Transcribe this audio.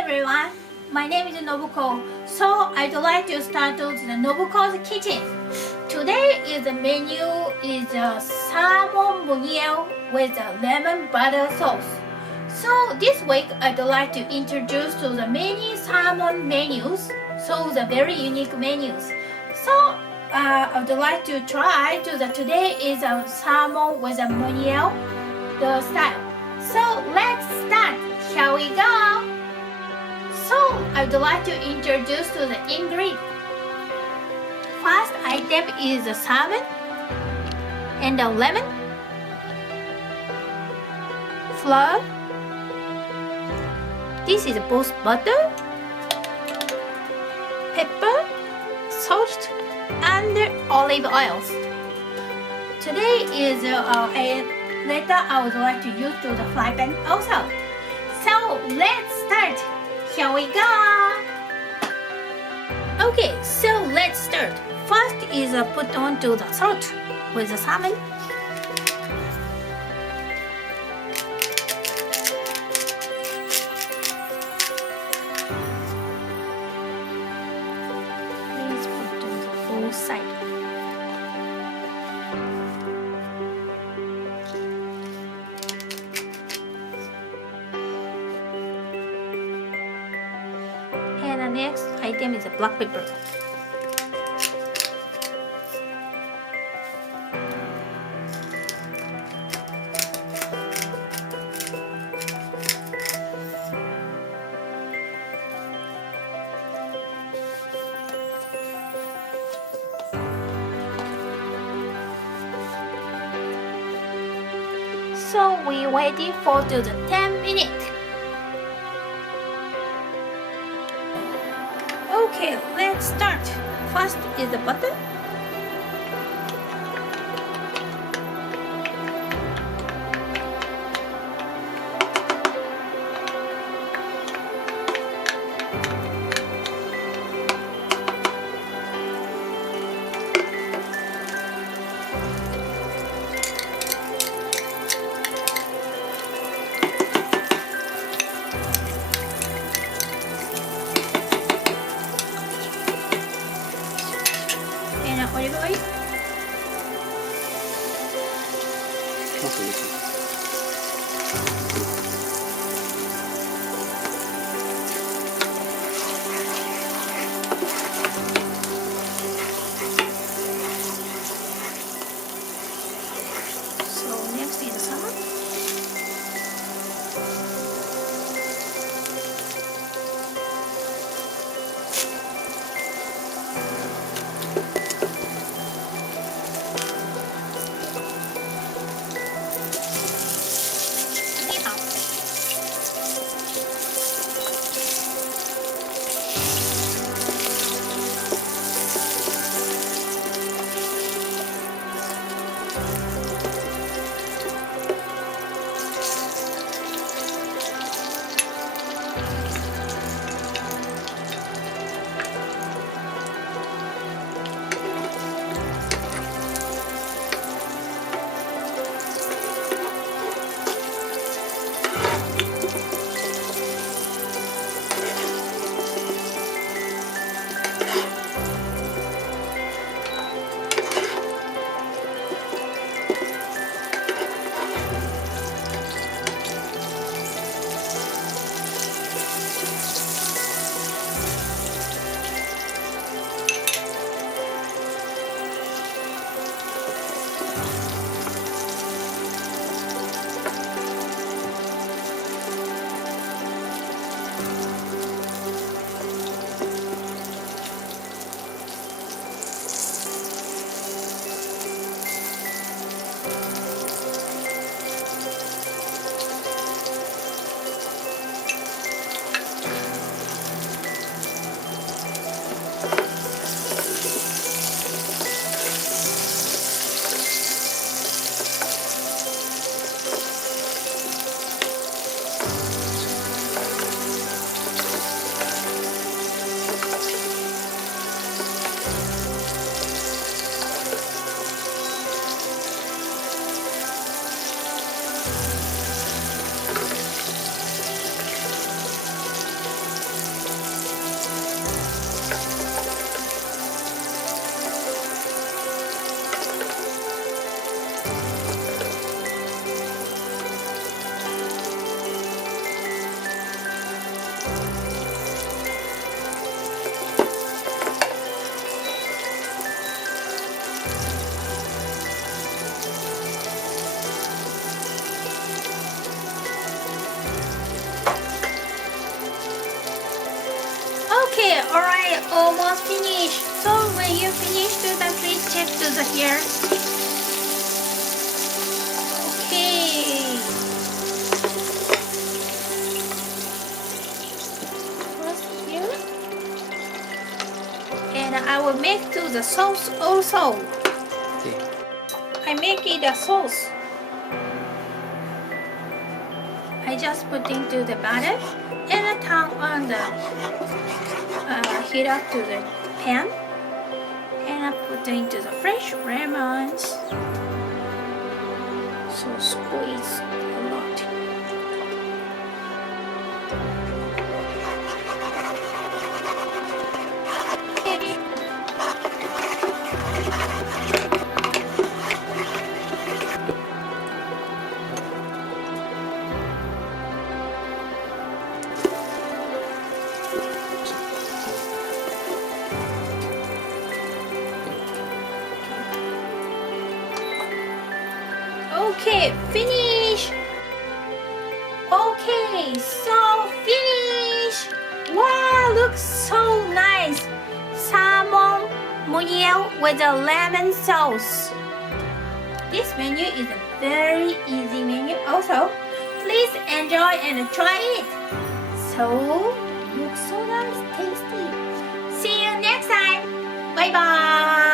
everyone, my name is Nobuko. So I'd like to start the Nobuko's kitchen. Today is the menu is salmon meuniere with a lemon butter sauce. So this week I'd like to introduce to the many salmon menus. So the very unique menus. So I'd like to try to the today is a salmon with a meuniere the style. So let's start. Here we go. So I would like to introduce to the ingredients. First item is the salmon and the lemon, flour. This is both butter, pepper, salt, and olive oils. Today is later I would like to use to the fry pan also. So let's start. Here we go. Okay, so let's start. First is put on to the salt with the salmon. Please put on the both sides. And the next item is a black pepper. So we waiting for to the 10 minutes. Okay, let's start. First is the butter. Olive oil. So next is the salmon. Alright, almost finished. So when you finish, please check to the here. Okay. What's here? And I will make to the sauce also. Okay. I make it a sauce. I just put into the butter and I turn on the heat up to the pan and I put into the fresh lemons. So squeeze a lot. Okay, finish. Okay, so finish. Wow, looks so nice. Salmon meuniere with a lemon sauce. This menu is a very easy menu. Also, please enjoy and try it. So, looks so nice, tasty. See you next time. Bye bye.